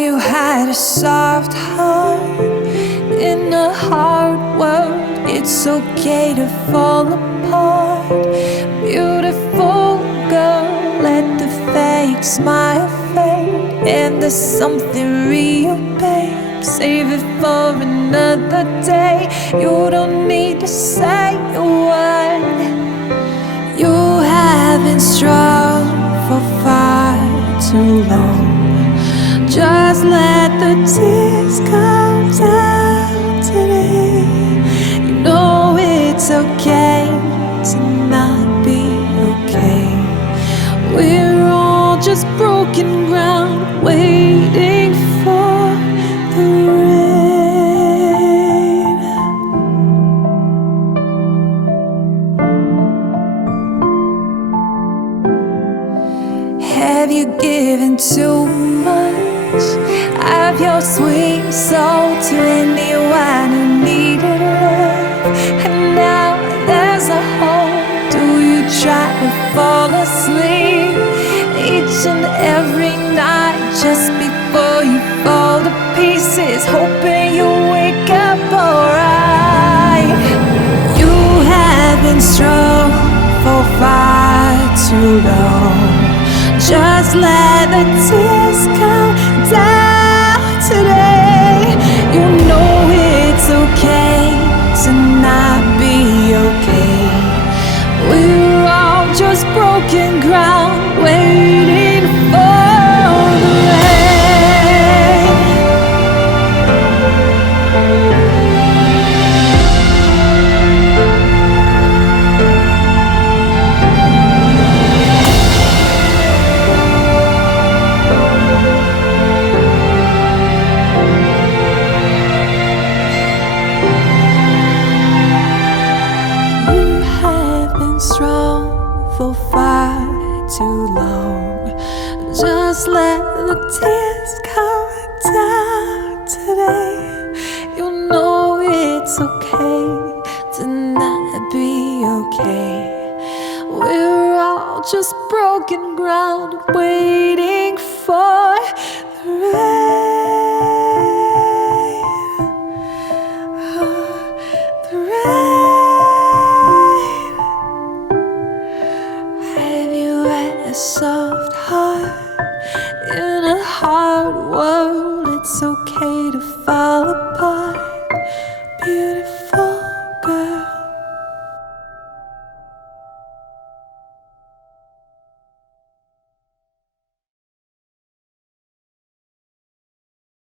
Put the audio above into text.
you had a soft heart in a hard world. It's okay to fall apart. Beautiful girl, let the fake smile fade. And there's something real, babe. Save it for another day. You don't need to say a word. You have been strong for far too long. Just let the tears come down today. You know it's okay to not be okay. We're all just broken ground, waiting for the rain. Have you given too much of your sweet soul to anyone who needed love? And now there's a hole. Do you try to fall asleep each and every night just before you fall to pieces, hoping you'll wake up alright? You have been strong for far too long. Just let the tears come down today. You know it's okay to not be okay. We're all just broken ground, waiting for the rain. Strong for far too long. Just let the tears come down today. You know it's okay to not be okay. We're all just broken ground, waiting